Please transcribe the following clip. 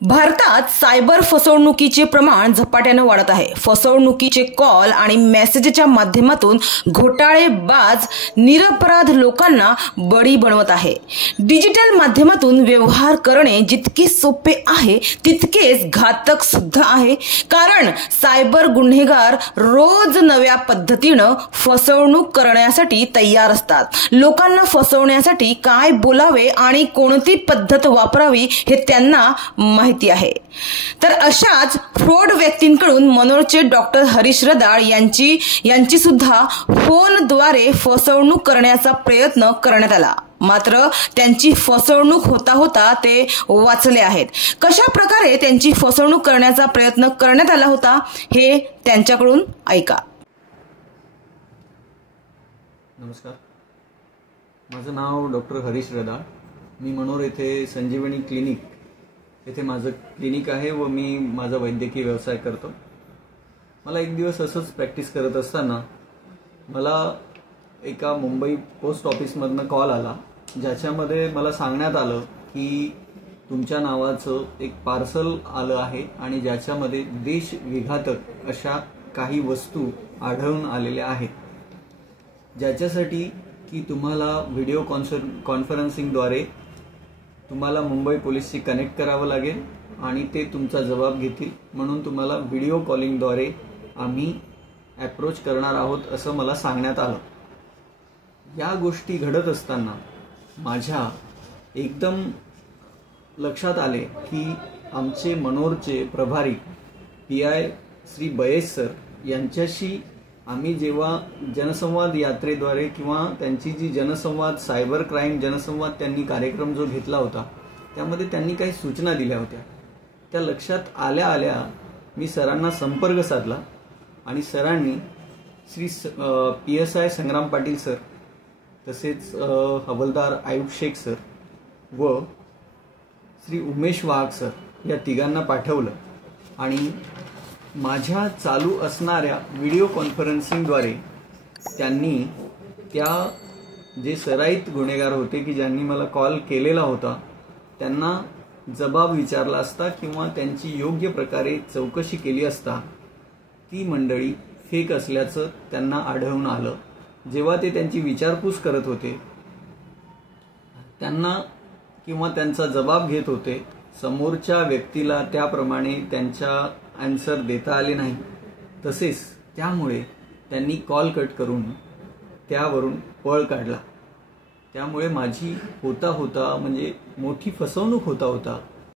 भारतात सायबर फसवणुकीचे प्रमाण झपाट्याने वाढत आहे। फसवणुकीचे कॉल आणि मेसेजच्या माध्यमातून घोटाळेबाज निरपराध लोकांना बळी बनवत आहे। डिजिटल माध्यमातून व्यवहार करणे जितके सोपे आहे तितकेच घातक सुद्धा आहे, कारण सायबर गुन्हेगार रोज नव्या पद्धतीने फसवणूक करण्यासाठी तयार असतात। लोकांना फसवण्यासाठी काय बोलावे आणि कोणती पद्धत वापरावी हे त्यांना माहिती आहे। तर अशाच फ्रॉड व्यक्तींकडून मनोरचे डॉक्टर हरीश रदाळ यांची सुद्धा फोनद्वारे फसवणूक करण्याचा प्रयत्न करण्यात आला, मात्र त्यांची फसवणूक होता ते वाचले आहेत। कशा प्रकारे त्यांची फसवणूक करण्याचा प्रयत्न करण्यात आला होता हे त्यांच्याकडून ऐका। नमस्कार, माझं नाव डॉक्टर हरीश रदाळ। मी मनोर येथे संजीवनी क्लिनिक येथे माझं क्लिनिक आहे व मी माझा वैद्यकीय व्यवसाय करतो। मला एक दिवस असंच प्रॅक्टिस करत असताना मला एका मुंबई पोस्ट ऑफिसमधनं कॉल आला, ज्याच्यामध्ये मला सांगण्यात आलं की तुमच्या नावाचं एक पार्सल आलं आहे आणि ज्याच्यामध्ये देश विघातक अशा काही वस्तू आढळून आलेल्या आहेत, ज्याच्यासाठी की तुम्हाला व्हिडिओ कॉन्फरन्सिंगद्वारे तुम्हाला मुंबई पोलीसशी कनेक्ट करावं लागेल आणि ते तुमचा जबाब घेतील, म्हणून तुम्हाला व्हिडिओ कॉलिंगद्वारे आम्ही अप्रोच करणार आहोत असं मला सांगण्यात आलं। या गोष्टी घडत असताना माझ्या एकदम लक्षात आले की आमचे मनोरचे प्रभारी PI श्री बयेश सर यांच्याशी आम्ही जेव्हा जनसंवाद यात्रेद्वारे किंवा त्यांची जी जनसंवाद सायबर क्राईम जनसंवाद त्यांनी कार्यक्रम जो घेतला होता त्यामध्ये त्यांनी काही सूचना दिल्या होत्या, त्या लक्षात आल्या मी सरांना संपर्क साधला आणि सरांनी श्री PSI संग्राम पाटील सर, तसेच हवालदार आयुब शेख सर व श्री उमेश वाघ सर या तिघांना पाठवलं आणि माझ्या चालू असणाऱ्या व्हिडिओ कॉन्फरन्सिंगद्वारे त्यांनी त्या जे सराईत गुन्हेगार होते की ज्यांनी मला कॉल केलेला होता त्यांना जबाब विचारला असता किंवा त्यांची योग्य प्रकारे चौकशी केली असता ती मंडळी फेक असल्याचं त्यांना आढळून आलं। जेव्हा ते त्यांची विचारपूस करत होते त्यांना किंवा त्यांचा जबाब घेत होते, समोरच्या व्यक्तीला त्याप्रमाणे त्यांच्या आन्सर देता आले नाही, तसेच त्यामुळे त्यांनी कॉल कट करून त्यावरून पळ काढला। त्यामुळे माझी होता म्हणजे मोठी फसवणूक होता